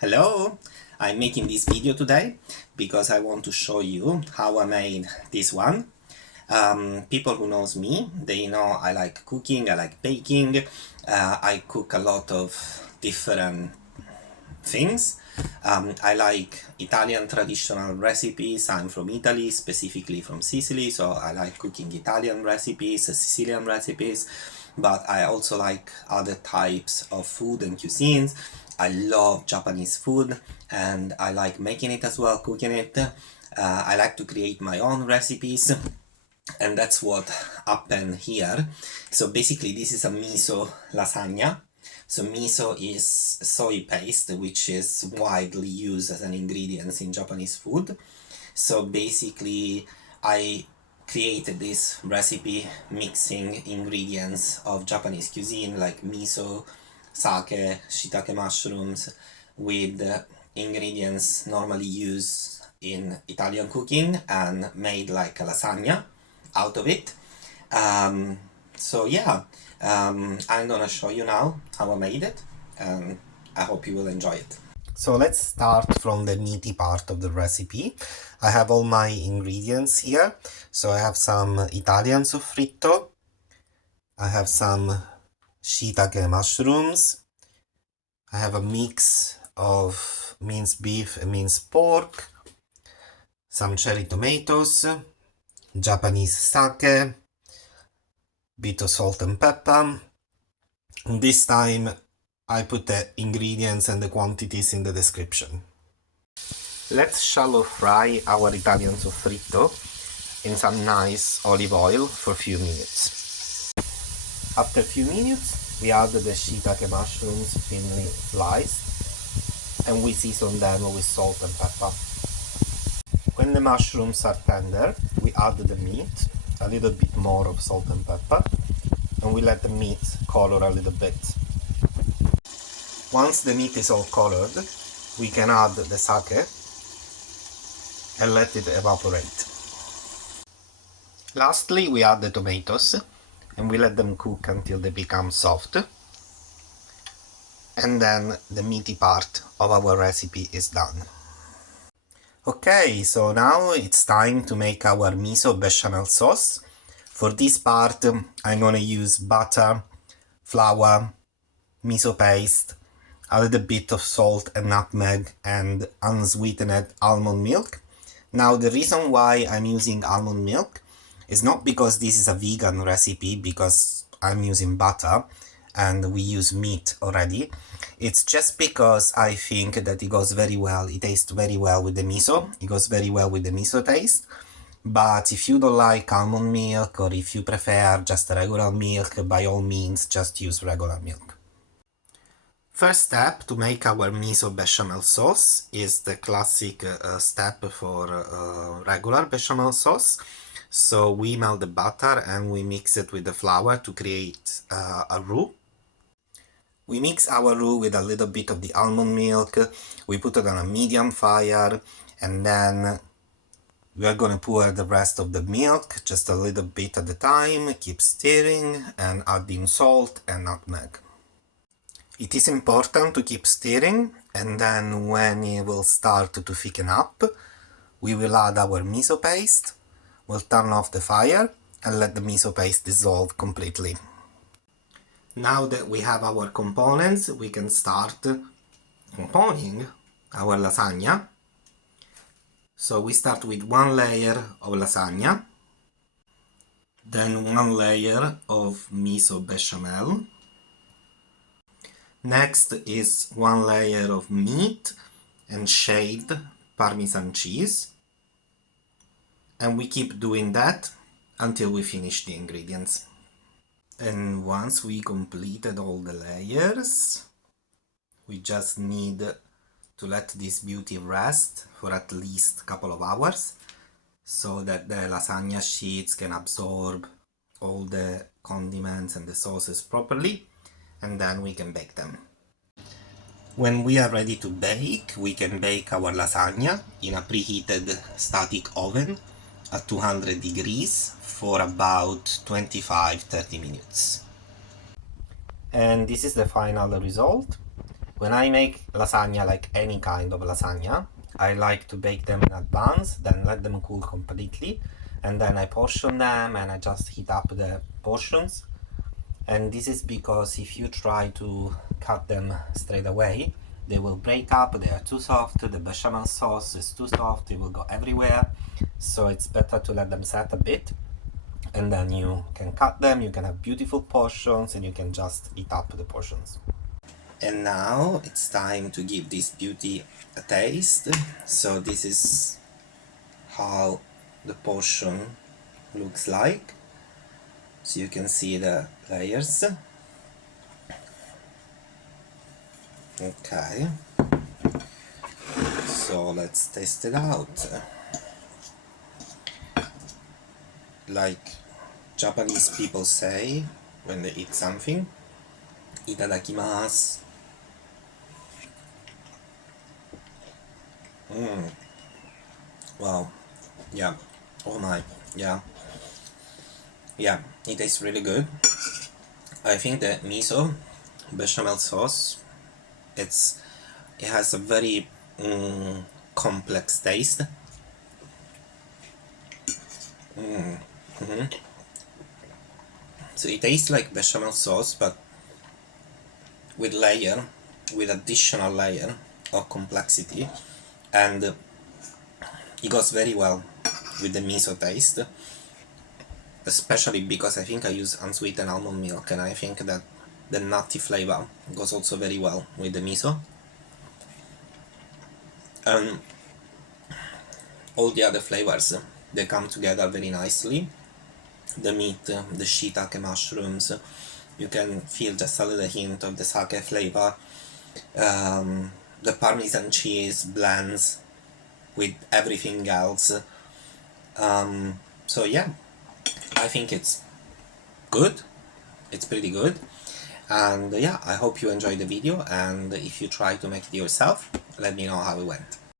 Hello! I'm making this video today because I want to show you how I made this one. People who knows me, they know I like cooking, I like baking, I cook a lot of different things. I like Italian traditional recipes. I'm from Italy, specifically from Sicily, so I like cooking Italian recipes, Sicilian recipes, but I also like other types of food and cuisines. I love Japanese food and I like making it as well, cooking it. I like to create my own recipes, and that's what happened here. So basically this is a miso lasagna. So miso is soy paste, which is widely used as an ingredient in Japanese food. So basically I created this recipe mixing ingredients of Japanese cuisine like miso, sake, shiitake mushrooms with ingredients normally used in Italian cooking and made like a lasagna out of it. So yeah, I'm gonna show you now how I made it, and I hope you will enjoy it. So let's start from the meaty part of the recipe. I have all my ingredients here. So I have some Italian soffritto, I have some shiitake mushrooms, I have a mix of minced beef and minced pork, some cherry tomatoes, Japanese sake, bit of salt and pepper. This time I put the ingredients and the quantities in the description. Let's shallow fry our Italian soffritto in some nice olive oil for a few minutes. After a few minutes, we add the shiitake mushrooms thinly sliced and we season them with salt and pepper. When the mushrooms are tender, we add the meat, a little bit more of salt and pepper, and we let the meat color a little bit. Once the meat is all colored, we can add the sake and let it evaporate. Lastly, we add the tomatoes and we let them cook until they become soft. And then the meaty part of our recipe is done. Okay, so now it's time to make our miso bechamel sauce. For this part, I'm gonna use butter, flour, miso paste, a little bit of salt and nutmeg, and unsweetened almond milk. Now the reason why I'm using almond milk is not because this is a vegan recipe, because I'm using butter and we use meat already. It's just because I think that it goes very well, it tastes very well with the miso, it goes very well with the miso taste. But if you don't like almond milk, or if you prefer just regular milk, by all means just use regular milk. First step to make our miso bechamel sauce is the classic step for regular bechamel sauce. So we melt the butter and we mix it with the flour to create a roux. We mix our roux with a little bit of the almond milk, we put it on a medium fire, and then we are going to pour the rest of the milk, just a little bit at a time, keep stirring and adding salt and nutmeg. It is important to keep stirring, and then when it will start to thicken up, we will add our miso paste, we'll turn off the fire and let the miso paste dissolve completely. Now that we have our components, we can start componing our lasagna. So we start with one layer of lasagna, then one layer of miso bechamel. Next is one layer of meat and shaved parmesan cheese. And we keep doing that until we finish the ingredients. And once we completed all the layers, we just need to let this beauty rest for at least a couple of hours so that the lasagna sheets can absorb all the condiments and the sauces properly, and then we can bake them. When we are ready to bake, we can bake our lasagna in a preheated static oven at 200 degrees for about 25-30 minutes. And this is the final result. When I make lasagna, like any kind of lasagna, I like to bake them in advance, then let them cool completely, and then I portion them and I just heat up the portions. And this is because if you try to cut them straight away, they will break up, they are too soft, the bechamel sauce is too soft, it will go everywhere. So it's better to let them set a bit, and then you can cut them, you can have beautiful portions, and you can just eat up the portions. And now it's time to give this beauty a taste. So this is how the portion looks like. So you can see the layers. Okay. So let's test it out. Like Japanese people say when they eat something, itadakimasu. Wow. Yeah. Oh my. Yeah. Yeah. It tastes really good. I think the miso bechamel sauce, it has a very complex taste. So it tastes like bechamel sauce, but with additional layer of complexity, and it goes very well with the miso taste, especially because I think I use unsweetened almond milk, and I think that the nutty flavor goes also very well with the miso. And all the other flavors, they come together very nicely. The meat, the shiitake mushrooms, you can feel just a little hint of the sake flavor. The parmesan cheese blends with everything else. So yeah, I think it's good. It's pretty good. And yeah, I hope you enjoyed the video, and if you try to make it yourself, let me know how it went.